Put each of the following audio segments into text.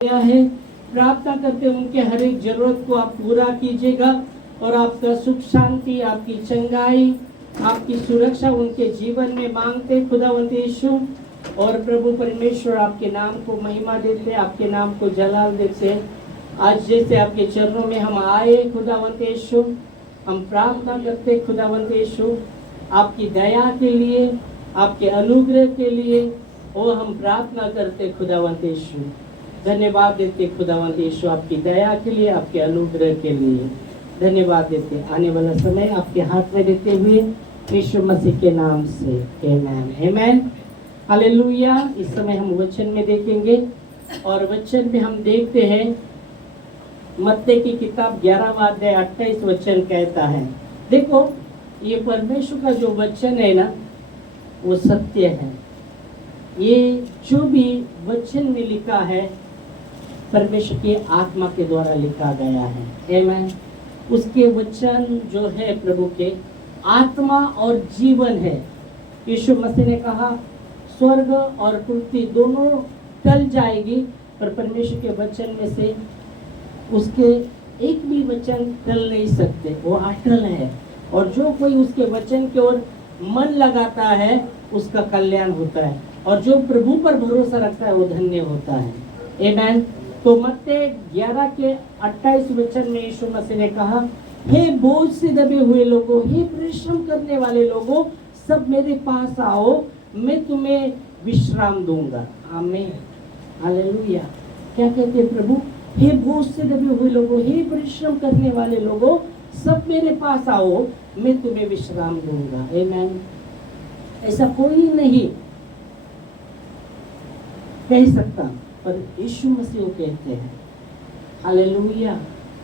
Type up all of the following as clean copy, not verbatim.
गया है। प्रार्थना करते उनके हर एक जरूरत को आप पूरा कीजिएगा और आपका सुख शांति, आपकी चंगाई, आपकी सुरक्षा उनके जीवन में मांगते खुदावंत यीशु। और प्रभु परमेश्वर आपके नाम को महिमा देते, आपके नाम को जलाल देते। आज जैसे आपके चरणों में हम आए खुदावंत यीशु, हम प्रार्थना करते खुदावंत यीशु आपकी दया के लिए, आपके अनुग्रह के लिए। और हम प्रार्थना करते खुदावंत यीशु, धन्यवाद देते खुदावंत यीशु आपकी दया के लिए, आपके अनुग्रह के लिए धन्यवाद देते। आने वाला समय आपके हाथ में देते हुए यीशु मसीह के नाम से आमेन आमेन हालेलुया। इस समय हम वचन में देखेंगे और वचन में हम देखते हैं मत्ती की किताब 11वां अध्याय 28 वचन कहता है। देखो, ये परमेश्वर का जो वचन है ना, वो सत्य है। ये जो भी वचन में लिखा है परमेश्वर की आत्मा के द्वारा लिखा गया है। आमेन। उसके वचन जो है प्रभु के आत्मा और जीवन है। यीशु मसीह ने कहा स्वर्ग और पृथ्वी दोनों टल जाएगी, पर परमेश्वर के वचन में से उसके एक भी वचन टल नहीं सकते, वो अटल है। और जो कोई उसके वचन की ओर मन लगाता है उसका कल्याण होता है, और जो प्रभु पर भरोसा रखता है वो धन्य होता है। आमेन। तो मत्ती 11 के 28 वचन में यीशु मसीह ने कहा, हे बोझ से दबे हुए लोगों, हे परिश्रम करने वाले लोगों, सब मेरे पास आओ, मैं तुम्हें विश्राम दूंगा। आमीन हालेलुया। क्या कहते हैं प्रभु? हे बोझ से दबे हुए लोगों, हे परिश्रम करने वाले लोगों, सब मेरे पास आओ, मैं तुम्हें विश्राम दूंगा। आमीन। ऐसा कोई नहीं कह सकता, पर यीशु मसीह वो कहते हैं। हालेलुया।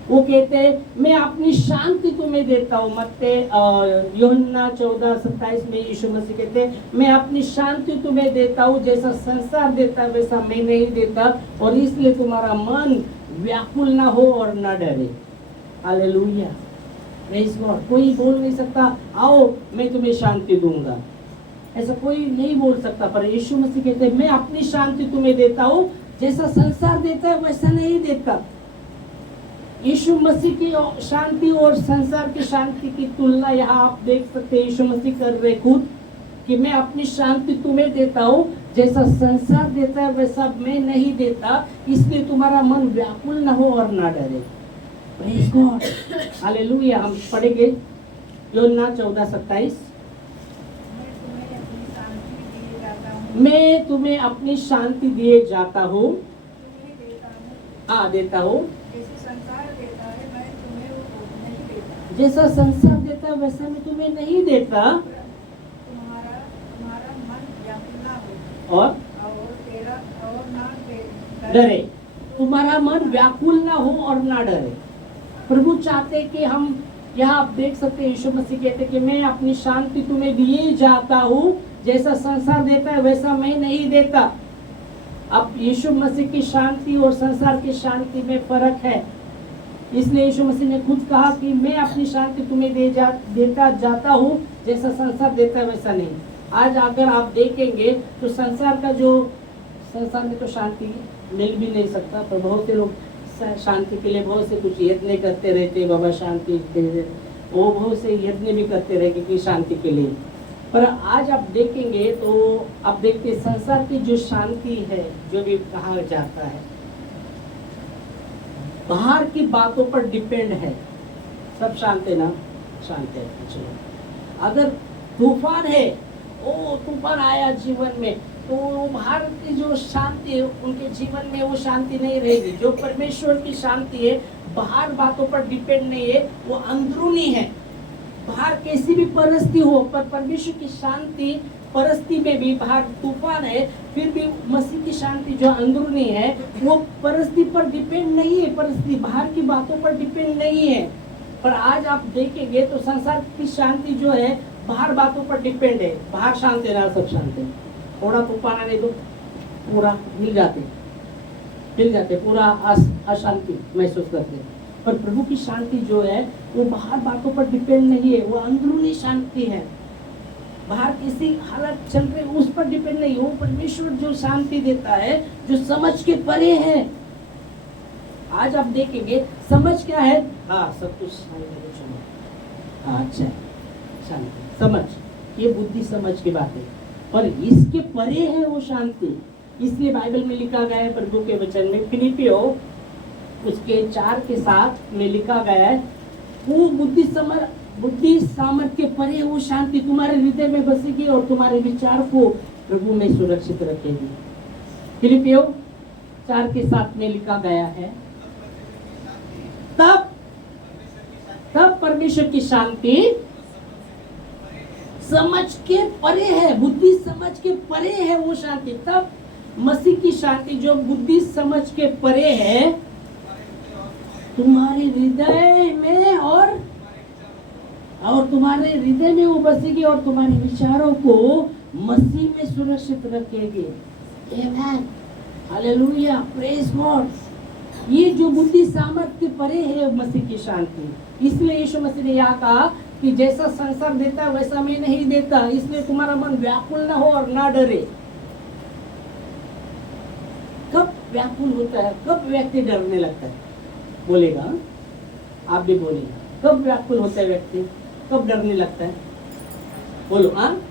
वो कहते हैं मैं अपनी शांति तुम्हें देता हूँ। मत्ती यूहन्ना 14:27 में यीशु मसीह कहते हैं मैं अपनी शांति तुम्हें देता हूँ, जैसा संसार देता वैसा मैं नहीं देता, और इसलिए तुम्हारा मन व्याकुल ना हो और ना डरे। हालेलुया। Praise God. कोई बोल नहीं सकता आओ मैं तुम्हें शांति दूंगा, ऐसा कोई नहीं बोल सकता, पर यीशु मसीह कहते हैं मैं अपनी शांति तुम्हें देता हूँ, जैसा संसार देता है वैसा नहीं देता। यीशु मसीह की शांति और संसार की शांति की तुलना यहाँ आप देख सकते हैं। यीशु मसीह कर रहे खुद कि मैं अपनी शांति तुम्हें देता हूँ, जैसा संसार देता है वैसा मैं नहीं देता, इसलिए तुम्हारा मन व्याकुल न हो और ना डरे। Praise God. हालेलुया। हम पढ़ेंगे यूहन्ना 14:27। मैं तुम्हें अपनी शांति दिए जाता हूँ, देता हूँ, जैसा संसार देता है वैसा मैं तुम्हें नहीं देता। और डरे, तुम्हारा मन व्याकुल ना हो और ना डरे। प्रभु चाहते कि हम यहाँ आप देख सकते हैं यीशु मसीह कहते कि मैं अपनी शांति तुम्हें दिए जाता हूँ, जैसा संसार देता है वैसा मैं नहीं देता। अब यीशु मसीह की शांति और संसार की शांति में फर्क है, इसलिए यीशु मसीह ने खुद कहा कि मैं अपनी शांति तुम्हें देता जाता हूँ, जैसा संसार देता है वैसा नहीं। आज अगर आप देखेंगे तो संसार में तो शांति मिल भी नहीं सकता, पर बहुत से लोग शांति के लिए बहुत से कुछ यत्न करते रहते, बाबा शांति के लिए, वो बहुत से यत्न भी करते रहे कि शांति के लिए। पर आज आप देखेंगे तो आप देखते संसार की जो शांति है, जो भी कहा जाता है, बाहर की बातों पर डिपेंड है। सब शांत है ना? शांत है। चलो, अगर तूफान है, तूफान आया जीवन में, तो बाहर की जो शांति है उनके जीवन में वो शांति नहीं रहेगी। जो परमेश्वर की शांति है बाहर बातों पर डिपेंड नहीं है, वो अंदरूनी है। बाहर कैसी भी परिस्थिति हो, पर परमेश्वर की शांति परिस्थिति में भी, बाहर तूफान है फिर भी मसीह की शांति जो अंदरूनी है वो परिस्थिति पर डिपेंड नहीं है, परिस्थिति बाहर की बातों पर डिपेंड नहीं है। पर आज आप देखेंगे तो संसार की शांति जो है बाहर बातों पर डिपेंड है। बाहर शांत है ना, सब शांत है, थोड़ा तूफान आने दो पूरा हिल जाते, पूरा अशांति महसूस करते। पर प्रभु की शांति जो है वो बाहर बातों पर डिपेंड नहीं है, वो अंदरूनी शांति है। बाहर किसी हालत चल रही उस पर डिपेंड नहीं, वो परमेश्वर जो शांति देता है, जो समझ के परे है, आज आप देखेंगे समझ क्या है। हाँ, सब कुछ हाँ, अच्छा शांति समझ, ये बुद्धि समझ की बात है, और इसके परे है वो शांति। इसलिए बाइबल में लिखा गया है प्रभु के वचन में, फिलिपियो उसके 4:7 में लिखा गया है, वो बुद्धि सामर्थ के परे वो शांति तुम्हारे हृदय में बसेगी और तुम्हारे विचार को प्रभु में सुरक्षित रखेगी। फिलिपियो 4:7 में लिखा गया है, तब परमेश्वर की शांति समझ के परे है, बुद्धि समझ के परे है वो शांति। तब मसीह की शांति जो बुद्धि समझ के परे है, तुम्हारे हृदय में और तुम्हारे हृदय में वो बसेगी और तुम्हारे विचारों को मसीह में सुरक्षित रखेगी। आमेन, हालेलुया, प्रेज गॉड। ये जो बुद्धि सामर्थ के परे है मसीह की शांति। इसलिए यीशु मसीह ने यहाँ कहा कि जैसा संसार देता है वैसा मैं नहीं देता, इसलिए तुम्हारा मन व्याकुल ना हो और ना डरे। कब व्याकुल होता है, कब व्यक्ति डरने लगता है? बोलेगा, आप भी बोलेगा, कब व्याकुल होता है व्यक्ति, कब डरने लगता है? बोलो। हाँ,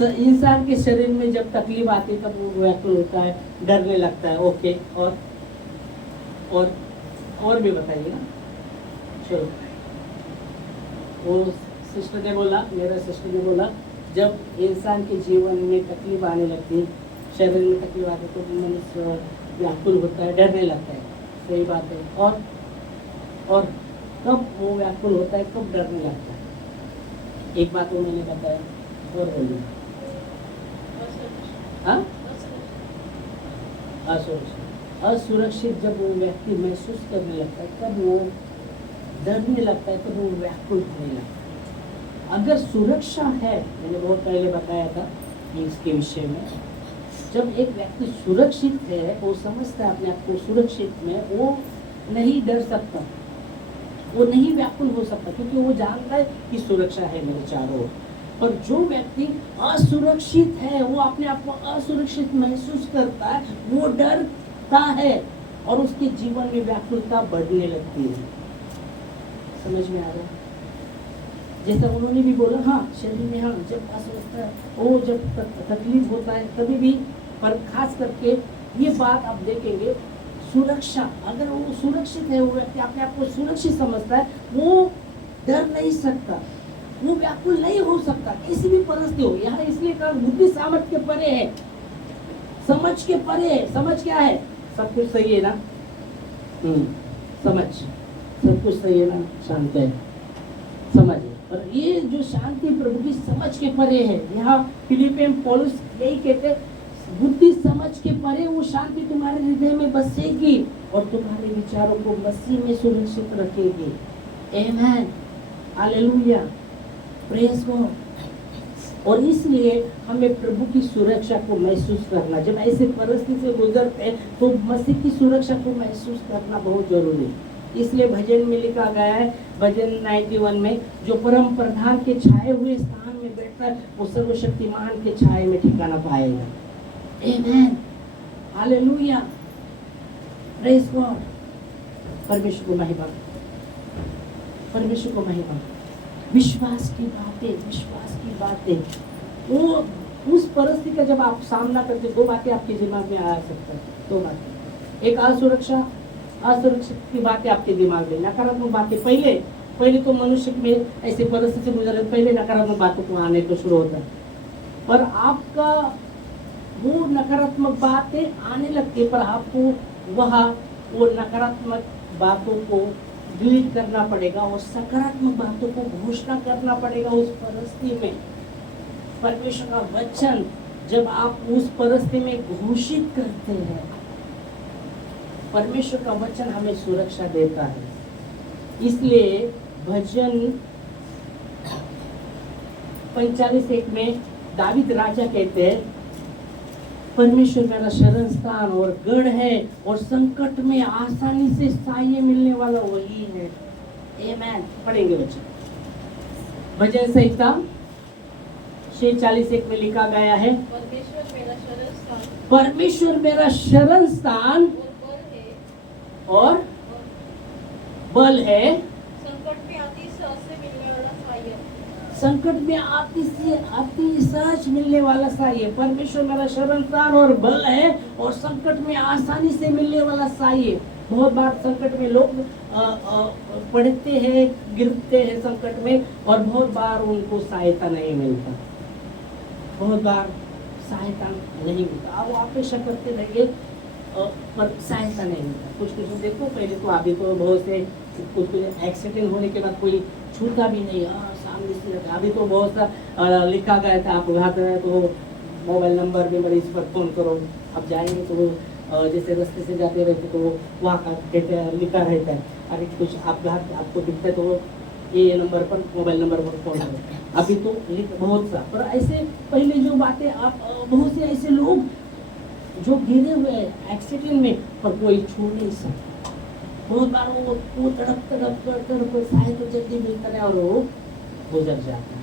इंसान के शरीर में जब तकलीफ आती है तब वो व्याकुल होता है, डरने लगता है। ओके, और भी बताइएगा। चलो, वो सिस्टर ने बोला, मेरा सिस्टर ने बोला, जब इंसान के जीवन में तकलीफ आने लगती है, शरीर में तकलीफ आती है तो मनुष्य व्याकुल होता है, डरने लगता है। सही बात है। और कब वो व्याकुल होता है, कब डरने लगता है? एक बात वो मैंने बताया, और बोलिए। हाँ, असुरक्षित जब वो व्यक्ति महसूस करने लगता है, तब वो डरने लगता है, तब वो व्याकुल होने लगता है। अगर सुरक्षा है, मैंने बहुत पहले बताया था इसके विषय में, जब एक व्यक्ति सुरक्षित है, वो समझता है अपने आप को सुरक्षित में, वो नहीं डर सकता, वो नहीं व्याकुल हो सकता, क्योंकि वो जानता है कि सुरक्षा है मेरे चारों ओर। और जो व्यक्ति असुरक्षित है, वो अपने आप को असुरक्षित महसूस करता है, वो डरता है और उसके जीवन में व्याकुलता बढ़ने लगती है। समझ में आ रहा है? जैसा उन्होंने भी बोला, हाँ शरीर में, हाँ जब अस्वस्थ है, वो जब तकलीफ होता है कभी भी, पर खास करके ये बात आप देखेंगे, सुरक्षा, अगर वो सुरक्षित है, वो व्यक्ति अपने आप को सुरक्षित समझता है, वो डर नहीं सकता, वो व्याकुल नहीं हो सकता किसी भी परिस्थिति हो। यहाँ इसलिए कहा बुद्धि सामर्थ के परे है, समझ के परे है। समझ क्या है? सब कुछ सही है ना? समझ, सब कुछ सही है ना? शांत है, समझ है। और ये जो शांति प्रभु की समझ के परे है, यहाँ फिलिपियों में पौलुस यही कहते, बुद्धि समझ के परे वो शांति तुम्हारे हृदय में बसेगी और तुम्हारे विचारों को मसीह में सुरक्षित रखेगी। आमेन, हालेलुया, प्रेज गॉड। और इसलिए हमें प्रभु की सुरक्षा को महसूस करना, जब ऐसे परिस्थिति से गुजरते हैं तो मसीह की सुरक्षा को महसूस करना बहुत जरूरी है। इसलिए भजन में लिखा गया है, भजन 91 में, जो परम प्रधान के छाए हुए स्थान में बैठता है, वो सर्वशक्तिमान के छाए में ठिकाना पाएगा। आमेन, हालेलुया, प्रेज गॉड। परमेश्वर को महिमा, परमेश्वर को महिमा। विश्वास की बातें, वो उस परिस्थिति का जब आप सामना करते, दो बातें आपके दिमाग में आ सकता है, दो बातें। एक असुरक्षित की बातें आपके दिमाग में, नकारात्मक बातें। पहले तो मनुष्य में ऐसे परिस्थिति से गुजरे, पहले नकारात्मक बातों को आने तो शुरू होता है, पर आपका वो नकारात्मक बातें आने लगती है, पर आपको वो नकारात्मक बातों को डिलीट करना पड़ेगा और सकारात्मक बातों को घोषणा करना पड़ेगा उस परिस्थिति में। परमेश्वर का वचन जब आप उस परिस्थिति में घोषित करते हैं, परमेश्वर का वचन हमें सुरक्षा देता है। इसलिए भजन 45:1 में दावीद राजा कहते हैं, परमेश्वर मेरा शरण स्थान और गढ़ है और संकट में आसानी से सहाय मिलने वाला वही है। आमेन, पढ़ेंगे बच्चे। भजन संहिता 6:41 में लिखा गया है, परमेश्वर मेरा शरण स्थान परमेश्वर मेरा शरण स्थान और और बल है, बल है, संकट में अति सहज से मिलने वाला सहायक। संकट में अति सहज मिलने वाला सहाय। परमेश्वर मेरा शरण स्थान और बल है, और संकट में आसानी से मिलने वाला सहाय। बहुत बार संकट में लोग पड़ते हैं, गिरते हैं संकट में, और बहुत बार उनको सहायता नहीं मिलता, बहुत बार सहायता नहीं मिलता। अब आप अपेक्षा करते रहिए, पर सहायता नहीं मिलता। कुछ देखो, पहले तो अभी तो बहुत से कुछ एक्सीडेंट होने के बाद कोई छूता भी नहीं, सामने से रहता। अभी तो बहुत सा लिखा गया था, आप घात है तो मोबाइल नंबर भी मेरे इस पर फ़ोन करो। अब जाएंगे तो जैसे रास्ते से जाते रहते तो वहाँ का लिखा रहता है, अरे कुछ आपघात आपको दिखता है तो ये नंबर पर, मोबाइल नंबर पर फ़ोन करो। अभी तो बहुत सा, पर ऐसे पहले जो बातें, आप बहुत से ऐसे लोग जो गिरे हुए हैं एक्सीडेंट में, पर कोई छू नहीं सकता। बहुत बार वो तड़प सहायता जल्दी मिलता है और वो गुजर जाता है।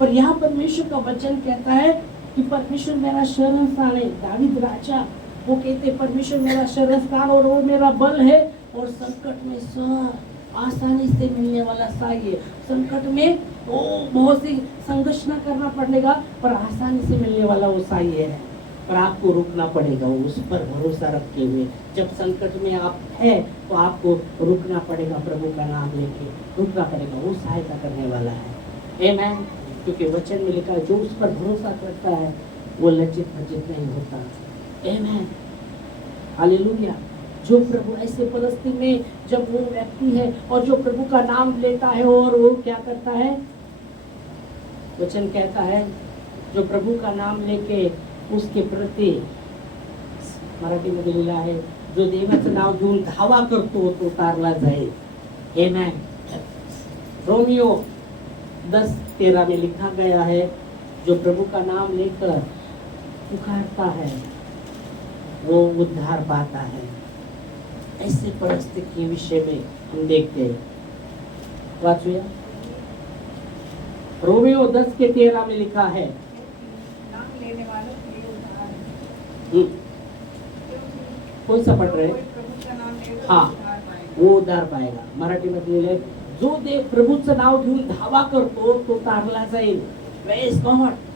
पर यहाँ परमेश्वर का वचन कहता है कि परमेश्वर मेरा शरण स्थान है। दावीद राजा वो कहते, परमेश्वर मेरा शरण स्थान और वो मेरा बल है, और संकट में आसानी से मिलने वाला सहाय। संकट में वो बहुत सी संघर्ष न करना पड़ेगा, पर आसानी से मिलने वाला वो सहाय है। पर आपको रुकना पड़ेगा, उस पर भरोसा रखे हुए। जब संकट में आप है तो आपको रुकना पड़ेगा, प्रभु का नाम लेके रुकना पड़ेगा, वो सहायता करने वाला है। आमीन। क्योंकि वचन में लिखा है, जो उस पर भरोसा करता है वो लज्जित भज्जित नहीं होता। आमीन, हालेलुया। जो प्रभु ऐसे परिस्थिति में जब वो व्यक्ति है और जो प्रभु का नाम लेता है, और वो क्या करता है, वचन कहता है, जो प्रभु का नाम लेके उसके प्रति, मराठी मध्ये लिहिलं आहे, जो देवाचं नाव घेऊन धावा करतो तो तारला जाईल। आमीन। रोमियो 10:13 में लिखा गया है, जो प्रभु का नाम लेकर पुकारता है वो उद्धार पाता है। ऐसे परिस्थिति के विषय में हम देखते हैं, वाचूया। रोमियो 10:13 में लिखा है, नाम लेने वालों के लिए उद्धार है। कौन सा पढ़ रहे हैं? कोई प्रभु का नाम लेगा हाँ, उद्धार पाएगा। वो उद्धार पाएगा। मराठी मध्ये लिहिलंय, जो देव प्रभूचं नाव घेऊन धावा करतो तो तारला जाईल। Praise God.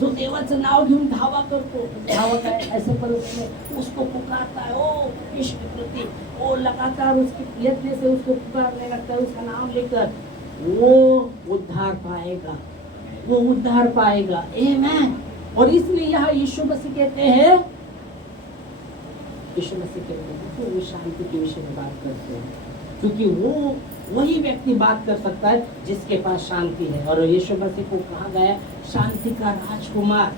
जो देवाचं नाव घेऊन धावा करतो, धावा काय, ऐसे परिस्थिति में उसको पुकारता है, ओ यीशु के प्रति वो लगातार उसके यत्न से उसको पुकारने लगता है, उसका नाम लेकर वो उद्धार पाएगा, वो उद्धार पाएगा। आमीन। और इसलिए यहाँ यीशु मसीह कहते हैं, यीशु मसीह कहते हैं कि वो शांति के विषय में बात करते हैं, क्योंकि वो वही व्यक्ति बात कर सकता है जिसके पास शांति है। और यीशु मसीह को कहा गया शांति का राजकुमार।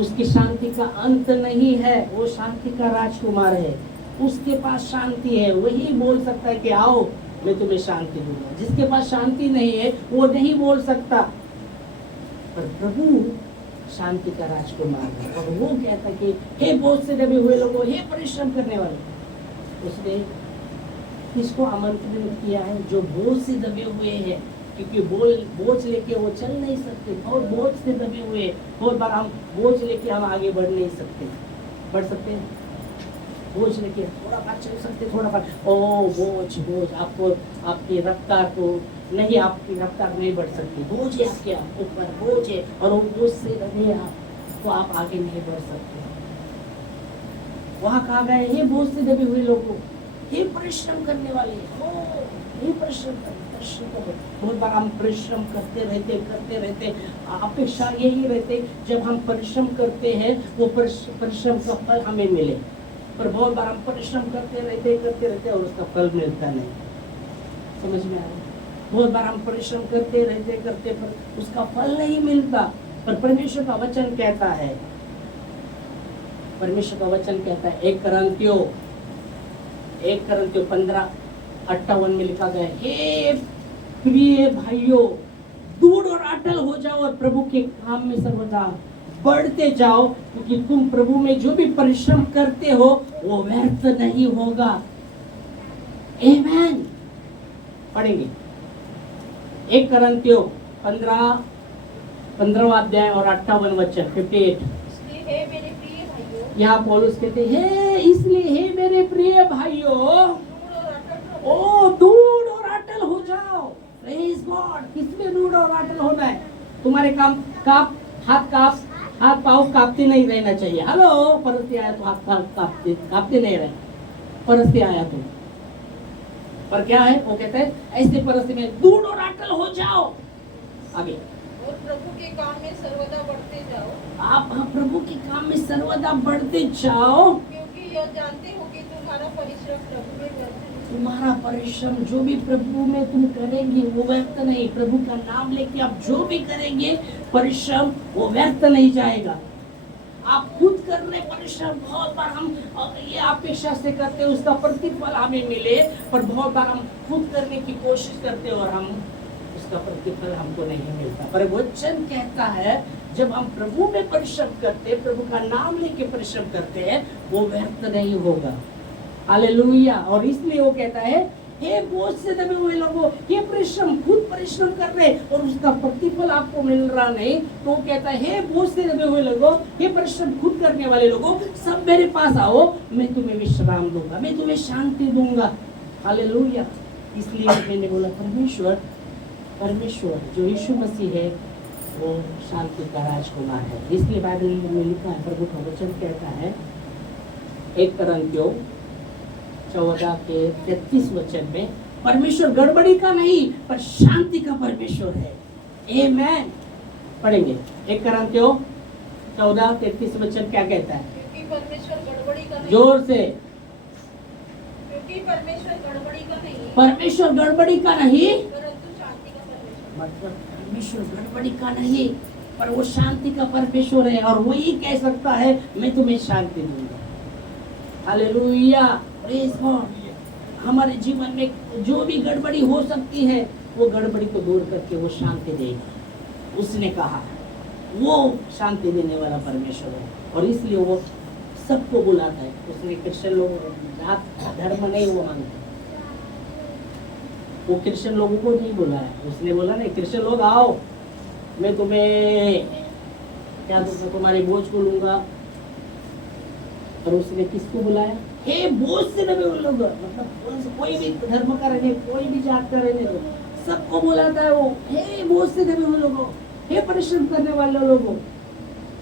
उसकी शांति का अंत नहीं है, वो शांति का राजकुमार है, उसके पास शांति है। वही बोल सकता है कि आओ मैं तुम्हें शांति दूंगा। जिसके पास शांति नहीं है वो नहीं बोल सकता। पर प्रभु शांति का राजकुमार है, और वो कहता है कि हे बोझ से दबे हुए लोगों, हे परिश्रम करने वाले। उसने किसको आमंत्रित किया है? जो बोझ से दबे हुए हैं, क्योंकि बोझ लेके वो चल नहीं सकते, और बोझ से दबे हुए। बहुत बार हम बोझ लेके हम आगे बढ़ नहीं सकते, बढ़ सकते हैं बोझ लेके थोड़ा बार चल सकते, थोड़ा बार ओ बोझ आपको, आपकी रफ्तार को नहीं, आपकी रफ्तार नहीं बढ़ सकती। बोझ है आपके ऊपर, बोझ है, और वो बोझ से दबे आप तो आप आगे नहीं बढ़ सकते। वहाँ कहा गया, हे बोझ से दबे हुए लोगों, हे परिश्रम करने वाले, हो हे परिश्रम करो। बहुत बार हम परिश्रम करते रहते, अपेक्षा यही रहते जब हम परिश्रम करते हैं वो परिश्रम का फल हमें मिले। पर बहुत बार हम परिश्रम करते रहते और उसका फल मिलता नहीं। समझ में आया? बहुत बार हम परिश्रम करते रहते पर उसका फल नहीं मिलता। पर परमेश्वर का वचन कहता है, परमेश्वर का वचन कहता है 1 Corinthians 15:58 में लिखा गया है, हे प्रिय भाइयों, दूर और अटल हो जाओ और प्रभु के काम में सर्वदा बढ़ते जाओ, क्योंकि तुम प्रभु में जो भी परिश्रम करते हो वो व्यर्थ नहीं होगा। आमीन। पढ़ेंगे 1 Corinthians 15वां अध्याय और 58 वचन 58। इसलिए हे मेरे प्रिय भाइयों, यहाँ पौलुस कहते हैं इसलिए हे मेरे प्रिय भाइयों, दूर और अटल रहो। दूर और अटल हो जाओ। Praise God. किसमें दूर और अटल होना है? तुम्हारे काम हाथ पाँव कांपते नहीं रहना चाहिए। हेलो, परस्ती आया तो हाथ पाँव कांपते नहीं रहे, परस्ती आया तो। पर क्या है वो कहते हैं ऐसे परिस्थिति में दूर और अटल हो जाओ। आगे, और प्रभु के काम में सर्वदा बढ़ते जाओ, आप प्रभु के काम में सर्वदा बढ़ते जाओ, क्योंकि यह जानते हो कि तुम्हारा परिश्रम प्रभु में व्यर्थ नहीं। तुम्हारा परिश्रम जो भी प्रभु में तुम करेंगे वो व्यर्थ नहीं। प्रभु का नाम लेके आप जो भी करेंगे परिश्रम वो व्यर्थ नहीं जाएगा। आप खुद कर रहे परिश्रम, बहुत बार हम ये अपेक्षा से करते हैं उसका प्रतिफल हमें मिले, पर बहुत बार हम खुद करने की कोशिश करते हैं और हम उसका प्रतिफल हमको नहीं मिलता। पर वचन कहता है जब हम प्रभु में परिश्रम करते हैं, प्रभु का नाम लेके परिश्रम करते हैं, वो व्यर्थ नहीं होगा। हालेलुया। और इसलिए वो कहता है हे बोझ से दबे हुए लोगों, ये परिश्रम खुद परिश्रम कर रहे और उसका प्रतिफल आपको मिल रहा नहीं, तो कहता है हे बोझ से दबे हुए लोगों, ये परिश्रम खुद करने वाले लोगों, सब मेरे पास आओ, मैं तुम्हें विश्राम दूंगा, मैं तुम्हें शांति दूंगा। हालेलुया। इसलिए मैंने बोला परमेश्वर जो यीशु मसीह है वो शांति का राजकुमार है। इसलिए बाइबल में लिखा है, प्रभु का वचन कहता है 1 कोरिन्थियों 14 के 33 वचन में, परमेश्वर गड़बड़ी का नहीं पर शांति का परमेश्वर है। आमेन। पढ़ेंगे 1 कोरिन्थियों 14:33 वचन क्या कहता है? क्योंकि परमेश्वर गड़बड़ी का नहीं, जोर से। क्योंकि परमेश्वर गड़बड़ी का नहीं, परमेश्वर गड़बड़ी का नहीं, परंतु शांति का परमेश्वर। मतलब परमेश्वर गड़बड़ी का नहीं पर वो शांति का परमेश्वर है, और वही कह सकता है मैं तुम्हें शांति दूंगा। हालेलुया। Praise God. हमारे जीवन में जो भी गड़बड़ी हो सकती है वो गड़बड़ी को दूर करके वो शांति देगा। उसने कहा वो शांति देने वाला परमेश्वर है, और इसलिए वो सबको बुलाता है। उसने क्रिश्चियन लोग जात धर्म नहीं वो मानते, वो क्रिश्चियन लोगों को नहीं बुलाया। उसने बोला नहीं क्रिश्चियन लोग आओ, मैं तुम्हें क्या दूंगा, तुम्हारे बोझ को लूंगा। और उसने किसको बुलाया? हे बोझ से दबे हुए लोग, मतलब कोई भी धर्म का रहने, कोई भी जात का रहने दो, सबको बुलाता है वो। हे बोझ से दबे हुए लोगों, हे परिश्रम करने वाले लोगों,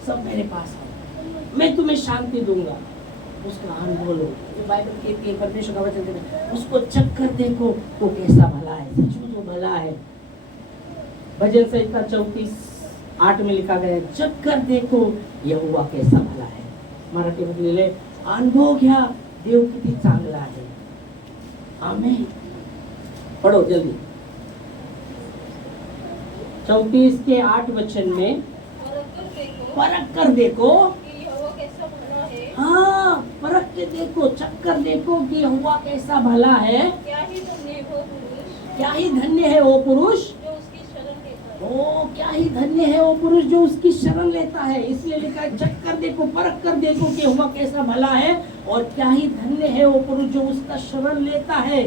सब मेरे पास आओ, मैं तुम्हें शांति दूंगा। उसका अनुभव लो। जो बाइबल कहती है परमेश्वर का वचन कहता है उसको चक्कर देखो वो कैसा भला है, सच में जो भला है। भजन संहिता 34:8 में लिखा गया है चक्कर देखो यहोवा कैसा भला है। मराठी में लिहिले अनुभव घ्या देव किती चांगला आहे। आमेन। पढ़ो जल्दी। 34 के 8 वचन में परख कर देखो कि यहोवा कैसा भला है। हाँ, परख के देखो, चक्कर देखो कि यहोवा कैसा भला है। क्या ही धन्य है वो पुरुष, क्या ही धन्य है वो पुरुष, जो उसकी शरण लेता है। ओ क्या ही धन्य है वो पुरुष जो उसकी शरण लेता है। इसलिए लिखा है चक्कर देखो, परख कर देखो कि यहोवा कैसा भला है, और क्या ही धन्य है वो पुरुष जो उसका शरण लेता है,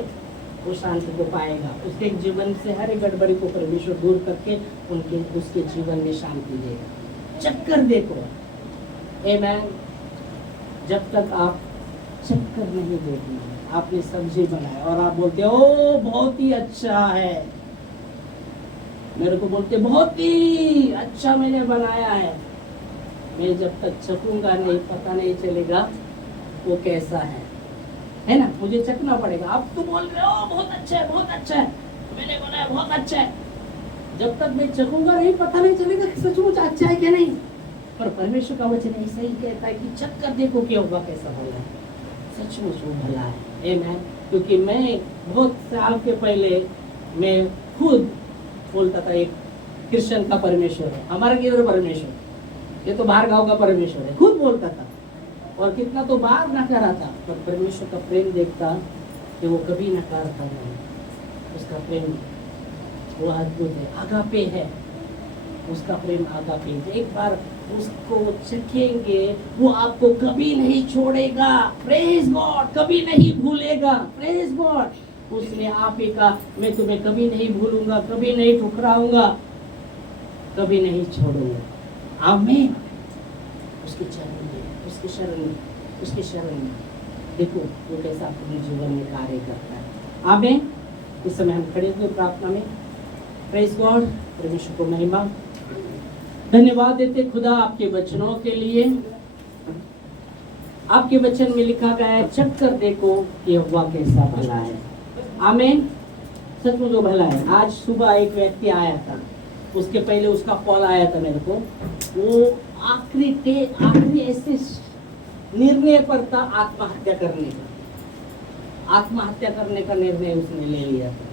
वो शांति को पाएगा। उसके जीवन से हर एक गड़बड़ी को परमेश्वर दूर करके उसके जीवन में शांति देगा। चक्कर देखो। आमेन। जब तक आप चक्कर नहीं देखना, आपने सब्जी बनाया और आप बोलते हो ओ बहुत ही अच्छा है, मेरे को बोलते बहुत ही अच्छा मैंने बनाया है, मैं जब तक चखूंगा नहीं पता नहीं चलेगा वो कैसा है ना। मुझे चखना पड़ेगा। आप तो बोल रहे हो बहुत अच्छा है, बहुत अच्छा है, मैंने बनाया बहुत अच्छा है, जब तक मैं चखूंगा नहीं पता नहीं चलेगा कि सचमुच अच्छा है क्या नहीं। पर परमेश्वर का वचन ऐसा ही कहता है कि चख कर देखो कि होगा कैसा भला है, सचमुच वो भला है। आमेन। क्योंकि मैं बहुत साल के पहले मैं खुद बोलता था एक क्रिश्चियन का परमेश्वर है, हमारा केवल परमेश्वर, ये तो बाहर गांव का परमेश्वर है, खुद बोलता था और कितना तो बार नकारा था। पर परमेश्वर का प्रेम देखता कि वो कभी नकारता नहीं, उसका प्रेम वो अद्भुत है, आगापे है, उसका प्रेम आगापे है। एक बार उसको चखेंगे वो आपको कभी नहीं छोड़ेगा। Praise God. कभी नहीं भूलेगा। Praise God. उसने आप ही का मैं तुम्हें कभी नहीं भूलूंगा, कभी नहीं ठुकराऊंगा। कभी नहीं छोड़ूंगा। आमीन। उसके चरण में, उसके शरण में, उसके शरण में देखो वो कैसा अपने जीवन में कार्य करता है। आमीन। इस समय हम खड़े हुए प्रार्थना में। Praise God. परमेश्वर को महिमा। धन्यवाद देते खुदा आपके वचनों के लिए। आपके वचन में लिखा गया है, चख कर देखो कि यहोवा कैसा भला है। आमीन। सचमुच वो भला है। आज सुबह एक व्यक्ति आया था, उसके पहले उसका कॉल आया था मेरे को। वो आखिरी ऐसे निर्णय पर था आत्महत्या करने का। आत्महत्या करने का निर्णय उसने ले लिया था।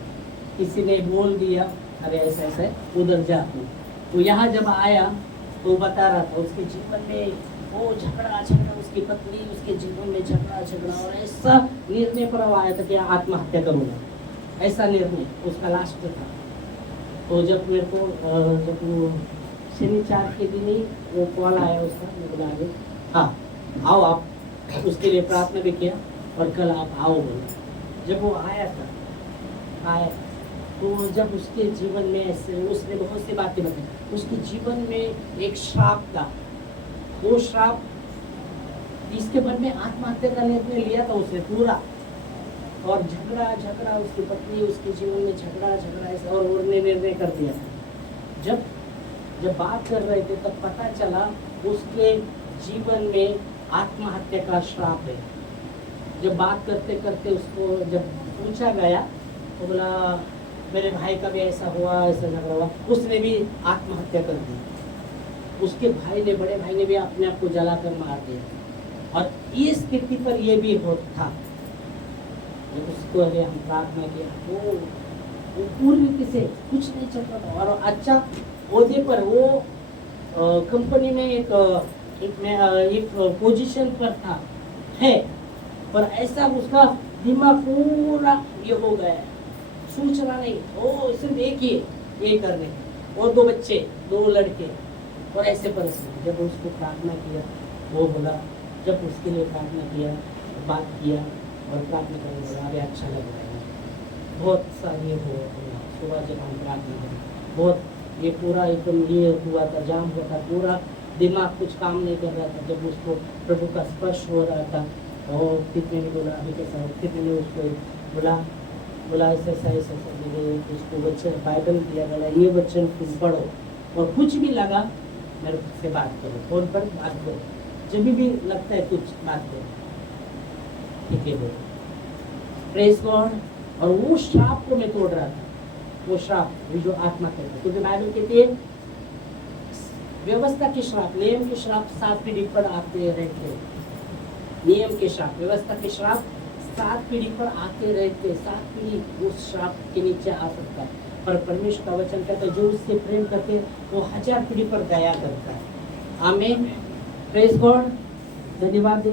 किसी ने बोल दिया अरे ऐसा ऐसा है, उधर जा तू। वो यहाँ जब आया तो बता रहा था उसके जीवन में वो झगड़ा, उसकी पत्नी, उसके जीवन में झगड़ा और ऐसा निर्णय पर वो आया था कि आत्महत्या करूँगा। ऐसा निर्णय उसका लास्ट था। तो जब मेरे को जब वो शनिवार के दिन ही वो कॉल आया उसका, मैं बोला आगे हाँ आओ आप, उसके लिए प्रार्थना भी किया और कल आप आओ बोला। जब वो आया था तो जब उसके जीवन में ऐसे उसने बहुत सी बातें बताई। उसके जीवन में एक श्राप था। वो श्राप इसके मन में आत्महत्या का निर्णय लिया था उसने पूरा, और झगड़ा उसकी पत्नी, उसके जीवन में झगड़ा ऐसा और उन्होंने निर्णय कर दिया। जब बात कर रहे थे तब पता चला उसके जीवन में आत्महत्या का श्राप है। जब बात करते करते उसको जब पूछा गया तो बोला मेरे भाई का भी ऐसा हुआ, ऐसा झगड़ा हुआ, उसने भी आत्महत्या कर दी। उसके भाई ने, बड़े भाई ने भी अपने आप को जलाकर मार दिया। और ये स्थिति पर ये भी होता था। जब उसको अरे हम प्रार्थना किया वो पूरी रीति से कुछ नहीं चल रहा था और अच्छा ओहदे पर वो कंपनी में एक पोजीशन पर था है, पर ऐसा उसका दिमाग पूरा ये हो गया, सोचना नहीं, ओ सिर्फ एक ही ये करने, और 2 बच्चे, 2 लड़के, और ऐसे परिस्थिति। जब उसको प्रार्थना किया वो बोला, जब उसके लिए प्रार्थना किया, बात किया और प्रार्थना करने बोला अरे अच्छा लग रहा है बहुत सा ये हो। सुबह जब हम प्रार्थना करें बहुत ये पूरा एकदम ये हुआ था, जाम हुआ था, पूरा दिमाग कुछ काम नहीं कर रहा था। जब उसको प्रभु का स्पर्श हो रहा था और कितने ने बोला अभी कैसा, कितने ने उसको बोला ऐसा मेरे उसको वचन बाइबल दिया गया, ये वचन तुम पढ़ो और कुछ भी लगा मेरे से बात करो, फोन पर बात करो, जब भी लगता है कुछ बात करो, ठीक है बोलो। Praise God. और वो श्राप को मैं तोड़ रहा था, वो श्राप जो आत्मा करता है, क्योंकि बाइबल कहती है व्यवस्था के श्राप, नियम के श्राप 7 पीढ़ी पर आते रहते। नियम के श्राप, व्यवस्था के श्राप 7 पीढ़ी पर आते रहते। 7 पीढ़ी उस श्राप के नीचे आ सकता है, पर परमेश्वर का वचन कहता है जो उससे प्रेम करते हैं वो 1000 पीढ़ी पर दया करता है। आमीन। Praise God. धन्यवाद।